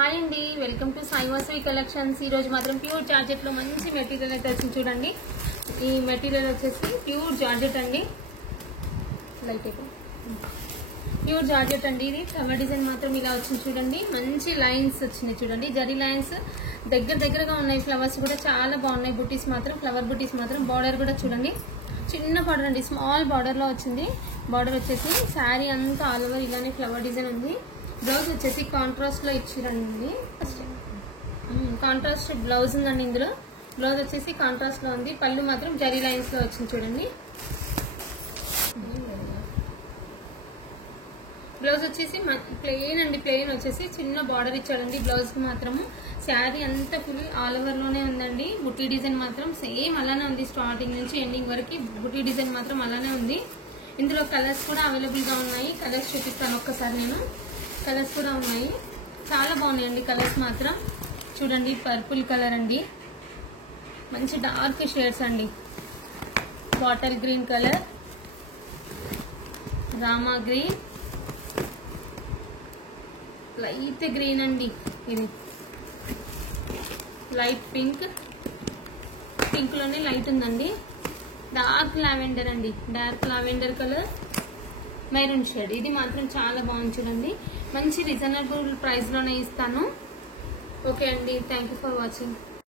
Hi అండి, welcome to Sai Vasavi collections. ఈరోజు మాత్రం ప్యూర్ జార్జెట్లో మంచి మెటీరియల్ అయితే వచ్చింది చూడండి. ఈ మెటీరియల్ వచ్చేసి ప్యూర్ జార్జెట్ అండి, లైట్ ప్యూర్ జార్జెట్ అండి. ఇది ఫ్లవర్ డిజైన్ మాత్రం ఇలా వచ్చింది చూడండి. మంచి లైన్స్ వచ్చినాయి చూడండి, జరీ లైన్స్ దగ్గరగా ఉన్నాయి. ఫ్లవర్స్ కూడా చాలా బాగున్నాయి. బుటీస్ మాత్రం ఫ్లవర్ బుటీస్ మాత్రం. బార్డర్ కూడా చూడండి, చిన్న బార్డర్ అండి, స్మాల్ బార్డర్లో వచ్చింది. బార్డర్ వచ్చేసి శారీ అంతా ఆల్ ఓవర్ ఇలానే ఫ్లవర్ డిజైన్ ఉంది. బ్లౌజ్ వచ్చేసి కాంట్రాస్ట్ లో ఇచ్చిరండి. కాంట్రాస్ట్ బ్లౌజ్ ఉందండి. ఇందులో బ్లౌజ్ వచ్చేసి కాంట్రాస్ట్ లో ఉంది. పళ్ళు మాత్రం జరీ లైన్స్ లో వచ్చింది చూడండి. బ్లౌజ్ వచ్చేసి ప్లెయిన్ అండి, ప్లెయిన్ వచ్చేసి చిన్న బార్డర్ ఇచ్చాడండి. బ్లౌజ్ కి మాత్రము శారీ అంతా ఫుల్ ఆల్ ఓవర్ లోనే ఉందండి. బుట్టి డిజైన్ మాత్రం సేమ్ అలానే ఉంది, స్టార్టింగ్ నుంచి ఎండింగ్ వరకు బుట్టి డిజైన్ మాత్రం అలానే ఉంది. ఇందులో కలర్స్ కూడా అవైలబుల్ గా ఉన్నాయి. కలర్స్ చూపిస్తాను ఒక్కసారి నేను. కలర్స్ కూడా ఉన్నాయి, చాలా బాగున్నాయండి కలర్స్ మాత్రం. చూడండి, పర్పుల్ కలర్ అండి, మంచి డార్క్ షేడ్స్ అండి. Bottle green colour, Rama green, light green అండి. ఇది లైట్ పింక్, పింక్ లోనే లైట్ ఉందండి. డార్క్ లావెండర్ అండి, dark lavender colour, maroon shade. ఇది మాత్రం చాలా బాగుంది చూడండి. మంచి రీజనబుల్ ప్రైస్ లోనే ఇస్తాను. ఓకే అండి, థ్యాంక్ యూ ఫర్ వాచింగ్.